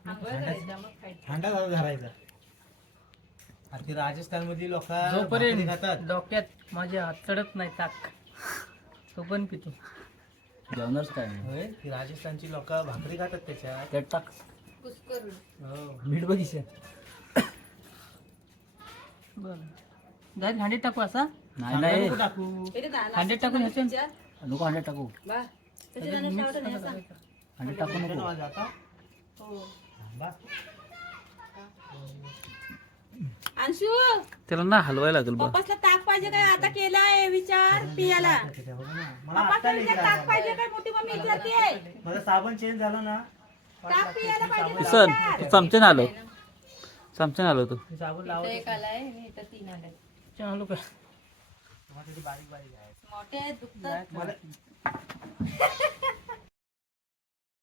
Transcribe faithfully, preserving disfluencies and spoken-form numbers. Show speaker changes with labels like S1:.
S1: थंडा धरायचा. आता राजस्थान मधली लोक
S2: जोपर्यंत
S1: खातात
S2: डोक्यात माझ्या हात चढत नाही ताक तो पण पितो.
S3: जेवणाच काय
S1: होय, ती राजस्थानची लोक भाकरी खातात त्याच्यात.
S3: त्यात टाक
S1: हो.
S3: मीठ बघितलं.
S2: बरं जाईल हांडीत टाकू असा.
S3: नाही नाही
S1: नको टाकू.
S2: हांडीत टाकून ह्याच्या
S3: नको अंड्यात टाकू. अंड्यात टाकू नको.
S1: आता थांबा.
S4: अंशू
S3: त्याला ना हलवायला लागेल बघ.
S4: पप्पासला ताक पाहिजे काय आता केलाय विचार पियाला.
S1: मला आता
S4: पप्पासला
S1: नाही
S4: विचार
S1: केला.
S4: ताक पाहिजे काय मोठी मम्मी विचारते.
S1: माझा साबण चेंज झाला ना.
S4: ताक पियाला पाहिजे का
S3: किसन
S4: विचार.
S3: तू चमच्याने आलो चमच्याने आलो तू.
S1: मी साबण लावत
S4: एक आलाय आणि इथं तीन आले.
S2: चालू कर.
S1: माझ्यासाठी बारीक बारीक आहे.
S4: मोठे दुखतात.
S1: मला